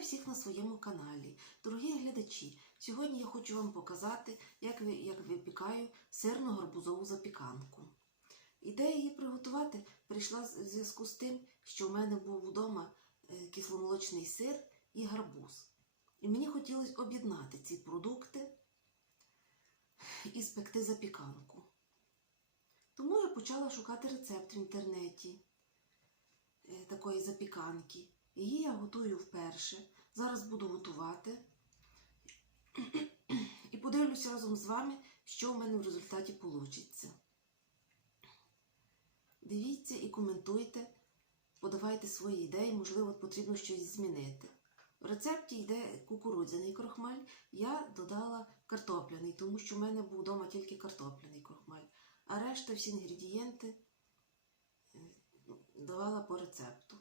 Вітаю всіх на своєму каналі. Дорогі глядачі, сьогодні я хочу вам показати, як, ви, як випікаю сирну гарбузову запіканку. Ідея її приготувати прийшла в зв'язку з тим, що в мене був вдома е, кисломолочний сир і гарбуз. І мені хотілося об'єднати ці продукти і спекти запіканку. Тому я почала шукати рецепт в інтернеті такої запіканки. Її я готую вперше. Зараз буду готувати. І подивлюся разом з вами, що в мене в результаті вийде. Дивіться і коментуйте, подавайте свої ідеї, можливо, потрібно щось змінити. В рецепті йде кукурудзяний крохмаль, я додала картопляний, тому що в мене був вдома тільки картопляний крохмаль, а решта всі інгредієнти е, давала по рецепту.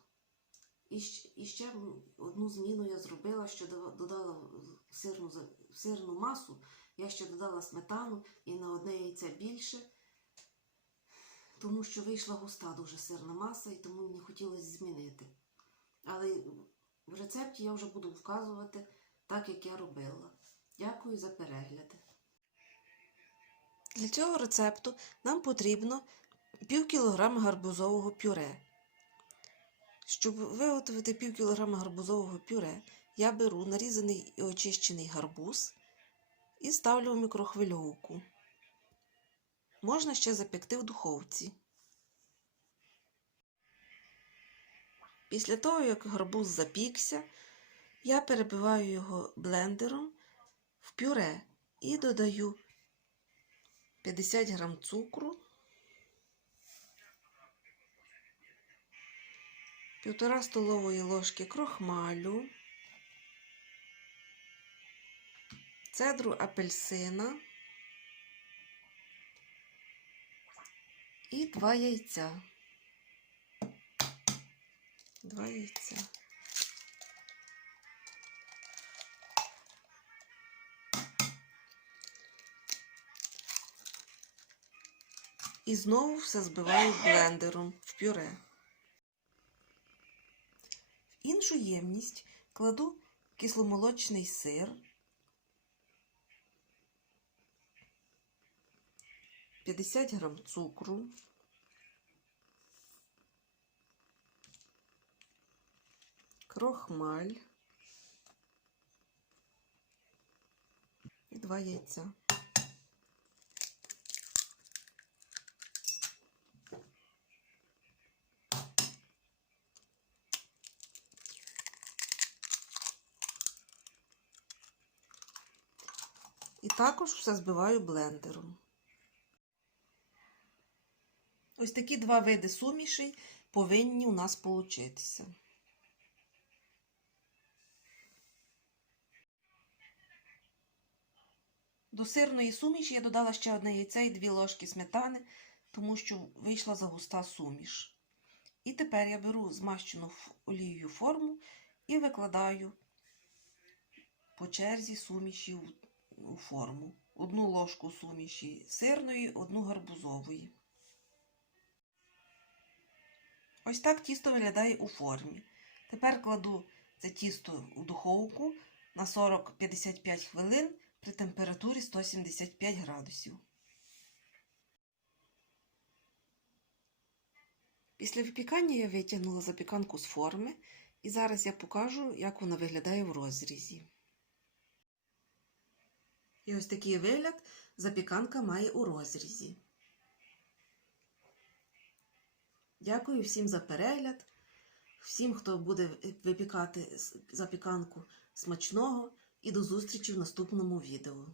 І ще, і ще одну зміну я зробила, що додала сирну, сирну масу, я ще додала сметану і на одне яйце більше, тому що вийшла густа дуже сирна маса, і тому мені хотілося змінити. Але в рецепті я вже буду вказувати так, як я робила. Дякую за перегляд. Для цього рецепту нам потрібно пів кілограма гарбузового пюре. Щоб виготовити пів кілограма гарбузового пюре, я беру нарізаний і очищений гарбуз і ставлю в мікрохвильовку. Можна ще запекти в духовці. Після того, як гарбуз запікся, я перебиваю його блендером в пюре і додаю 50 грам цукру. Півтора столової ложки крохмалю, цедру апельсина і два яйця. Два яйця. І знову все збиваю блендером в пюре. Іншу ємність. Кладу кисломолочний сир, 50 грам цукру, крохмаль. І два яйця. І також все збиваю блендером. Ось такі два види сумішей повинні у нас получитися. До сирної суміші я додала ще одне яйце і дві ложки сметани, тому що вийшла загуста суміш. І тепер я беру змащену олією форму і викладаю по черзі суміші у форму. Одну ложку суміші сирної, одну гарбузової. Ось так тісто виглядає у формі. Тепер кладу це тісто у духовку на 40-55 хвилин при температурі 175 градусів. Після випікання я витягнула запіканку з форми і зараз я покажу, як вона виглядає в розрізі. І ось такий вигляд запіканка має у розрізі. Дякую всім за перегляд, всім, хто буде випікати запіканку смачного, і до зустрічі в наступному відео.